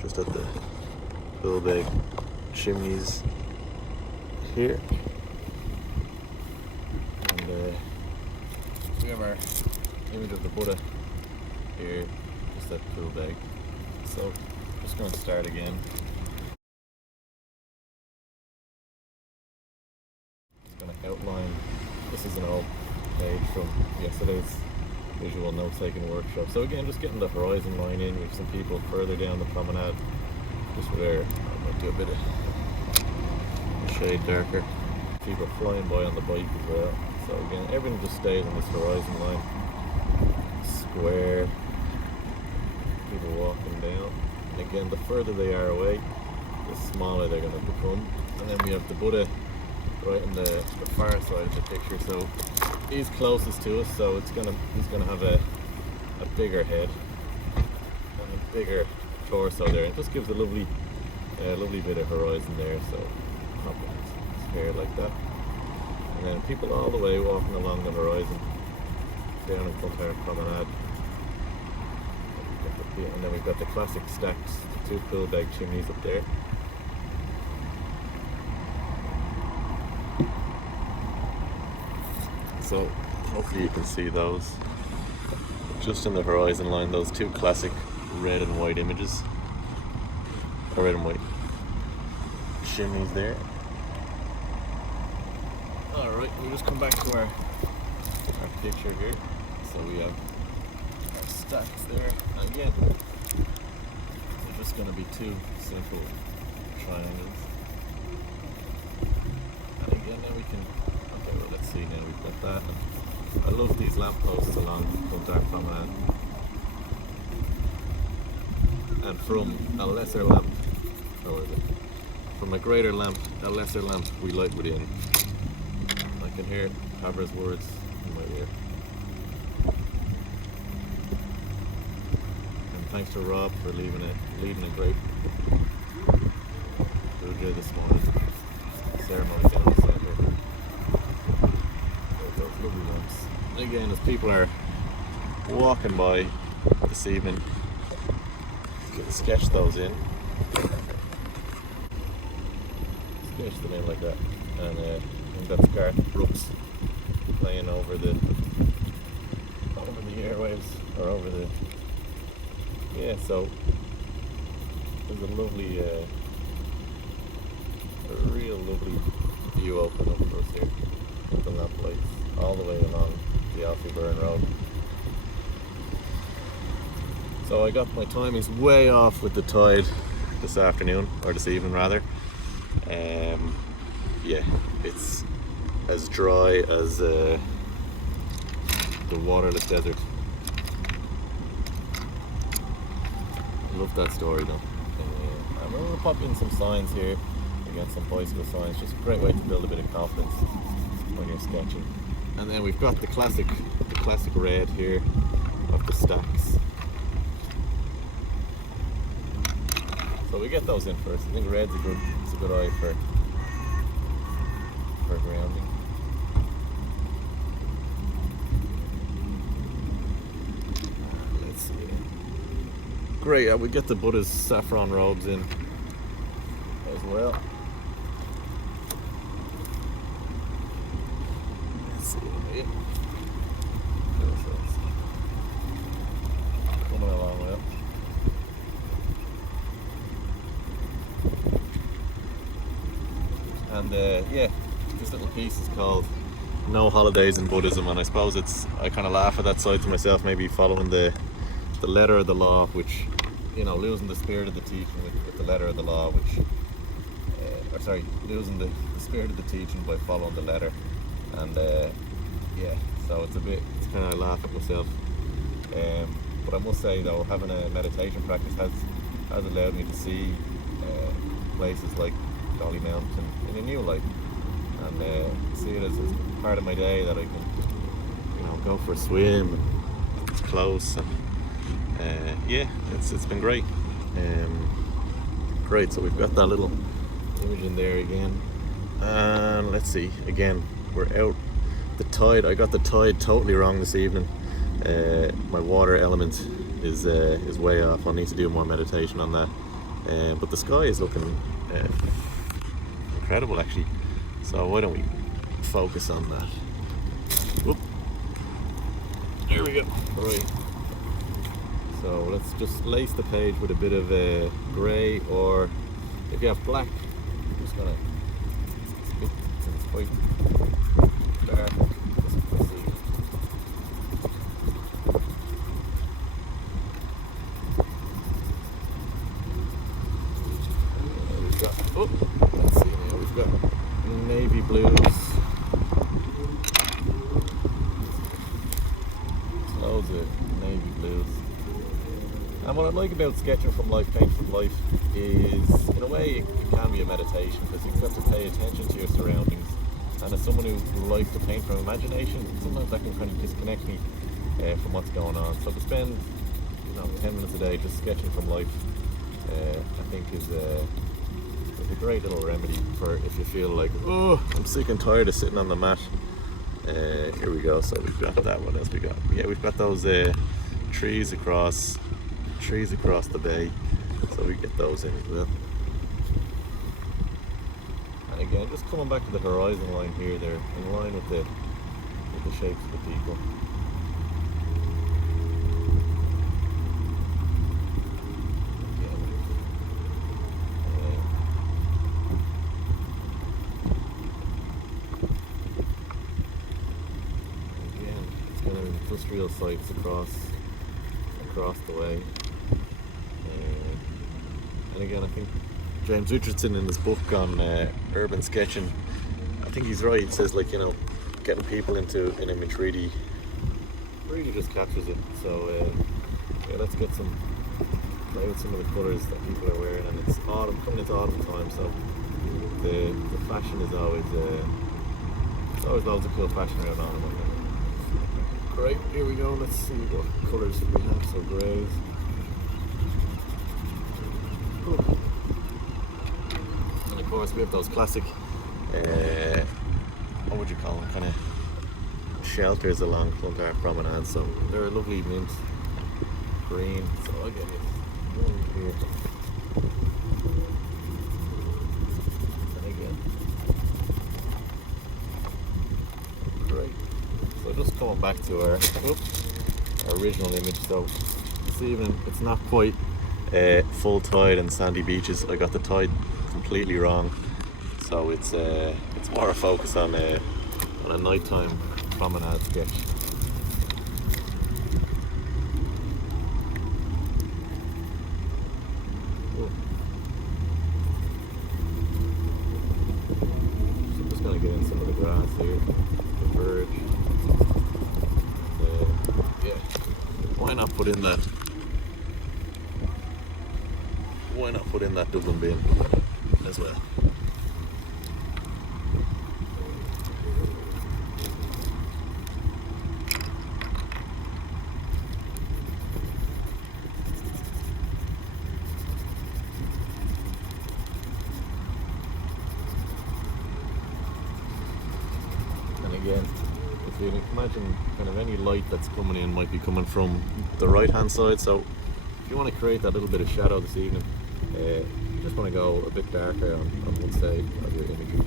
just at the little big chimneys here. And we have our image of the Buddha here, just at Pool Bag. So just going to start again. Just going to outline. This is an old page from yesterday's visual note-taking workshop. So again, just getting the horizon line in with some people further down the promenade, just where I might do a bit of shade darker. People flying by on the bike as well. So again, everything just stays on this horizon line. Square, people walking down. And again, the further they are away, the smaller they're going to become. And then we have the Buddha right on the far side of the picture. So he's closest to us, so he's gonna have a bigger head and a bigger torso there. It just gives a lovely bit of horizon there. So hop his hair like that, and then people all the way walking along the horizon down in front of our promenade. And then we've got the classic stacks, the two Pool Bag chimneys up there. So hopefully you can see those just in the horizon line, those two classic red and white images, or red and white chimneys there. Alright, we just come back to our picture here. So we have our stacks there, and again, they're just going to be two simple triangles. And again, now we can, okay, well, let's see, now we've got that. And I love these lampposts along Punta Promenade. And from a lesser lamp, or is it? From a greater lamp, a lesser lamp we light within. I can hear Habra's words in my ear. And thanks to Rob for leading a great puja this morning. Ceremony down the centre. Those lovely lamps. Again, as people are walking by this evening, you can sketch those in. Sketch them in like that. And I think that's Garth Brooks playing over the airwaves, or over the, yeah, so there's a lovely, a real lovely view open up for us here with the lamp lights all the way along the Alfie Byrne Road. So I got my timings way off with the tide this afternoon, or this evening rather. Yeah, it's as dry as the waterless desert. I love that story though. I'm going to pop in some signs here. Again, some bicycle signs. Just a great way to build a bit of confidence when you're sketching. And then we've got the classic red here of the stacks. So we get those in first. I think red's a good eye for grounding. Let's see. Great, we get the Buddha's saffron robes in as well. Let's see. Yeah. Coming along well. And yeah, this little piece is called No Holidays in Buddhism, and I suppose I kind of laugh at that side to myself, maybe following the letter of the law, which, you know, losing the spirit of the teaching with the letter of the law, which, or sorry, losing the spirit of the teaching by following the letter. And yeah, so it's kind of, I laugh at myself. But I must say though, having a meditation practice has allowed me to see places like Dolly Mountain in a new light, and see it as part of my day that I can, you know, go for a swim, and it's close, and yeah, it's been great. Great, so we've got that little image in there again, and let's see, again, we're out. The tide, I got the tide totally wrong this evening. My water element is way off. I'll need to do more meditation on that. But the sky is looking incredible actually. So why don't we focus on that? Whoop. There we go. Right. So let's just lace the page with a bit of grey, or if you have black, I'm just gonna. It's quite dark. Let's see. We've got. Oh, let's see now. We've got navy blues. Loads of navy blues. And what I like about sketching from life, painting from life, is in a way it can be a meditation, because you've got to pay attention to your surroundings. And as someone who likes to paint from imagination, sometimes that can kind of disconnect me from what's going on. So to spend 10 minutes a day just sketching from life, I think is a great little remedy for if you feel like, oh, I'm sick and tired of sitting on the mat. Here we go. So we've got that. What else we got? Yeah, we've got those trees across the bay, so we get those in as well. And again, just coming back to the horizon line here, they're in line with the shapes of the people. Again, it's kind of industrial sites across the way. And again, I think James Richardson in his book on urban sketching, I think he's right. He says, like, getting people into an image really just captures it. So yeah, let's get play with some of the colours that people are wearing. And it's autumn, coming into autumn time, so the fashion is always there's always loads of cool fashion around autumn. Great, here we go. Let's see what colours we have. So greys. And of course we have those classic, what would you call them, kind of shelters along Clontarf Promenade. So they're a lovely mint green. So I'll get it one here. And again, great. So just coming back to our original image. So this evening it's not quite full tide and sandy beaches. I got the tide completely wrong, so it's more a focus on a nighttime promenade sketch. So I'm just gonna get in some of the grass here, the verge. Yeah, why not put in that? Why not put in that Dublin bin as well? And again, if you imagine kind of any light that's coming in might be coming from the right hand side, so if you want to create that little bit of shadow this evening, you just want to go a bit darker on one side of your image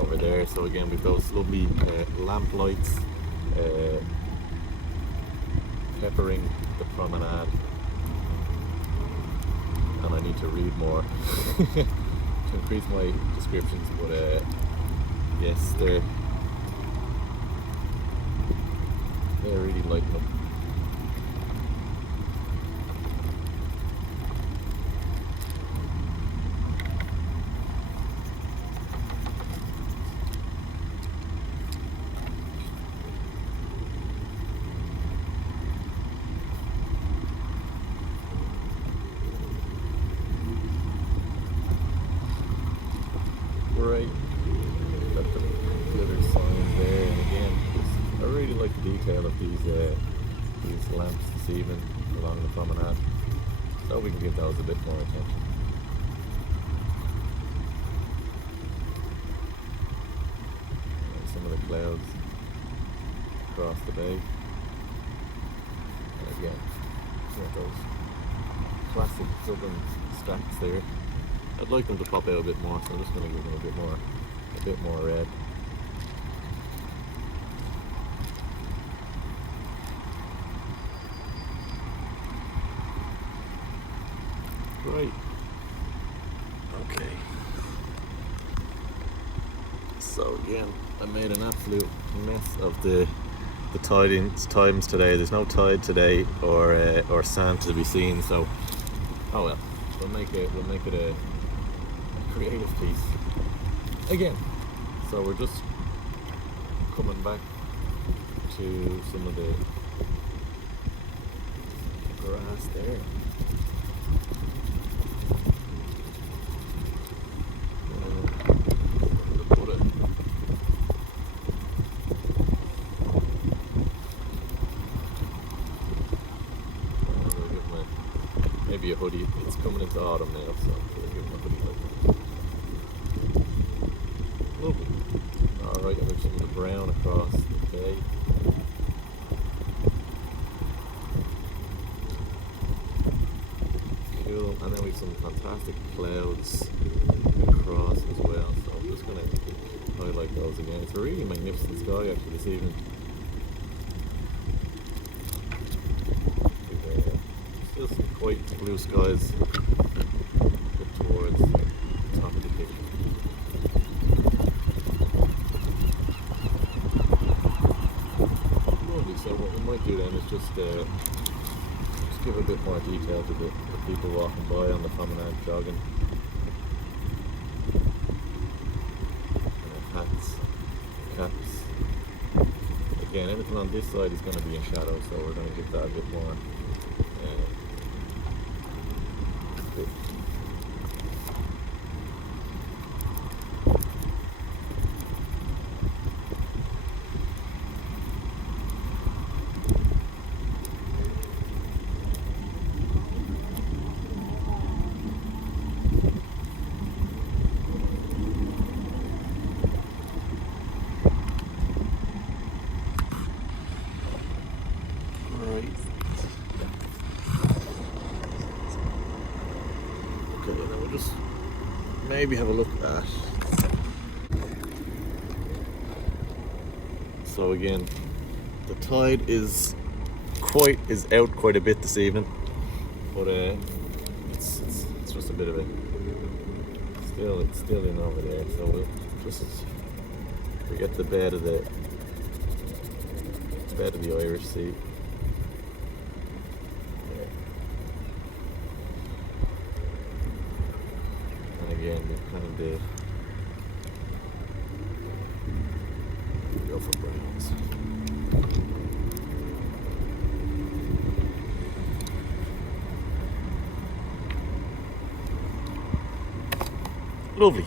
over there. So again, with those lovely lamp lights peppering the promenade, and I need to read more to increase my descriptions, but yes, they're really lighting up. Right, got the other signs there, and again, I really like the detail of these lamps this evening along the promenade, so we can give those a bit more attention. And some of the clouds across the bay, and again, those classic Dublin stacks there. I'd like them to pop out a bit more, so I'm just going to give them a bit more red. Right. Okay. So again, I made an absolute mess of the times today. There's no tide today or sand to be seen. So, oh well, we'll make it a creative piece again. So we're just coming back to some of the grass there. Maybe a hoodie. It's coming into autumn now, so I'll give him a hoodie like that. Lovely. Alright, and there's some of the brown across the bay. Cool. And then we have some fantastic clouds across as well. So I'm just going to highlight those again. It's a really magnificent sky actually this evening. Still some quite blue skies up towards the top of the picture. Lovely. So what we might do then is just give a bit more detail to the people walking by on the promenade jogging. Hats, caps. Again, everything on this side is going to be in shadow, so we're going to give that a bit more. Okay, now we'll just maybe have a look at. So again, the tide is out quite a bit this evening, but it's just a bit of it. It's still in over there. So we'll just get the bed of the Irish Sea. Again, kind of go for browns. Lovely.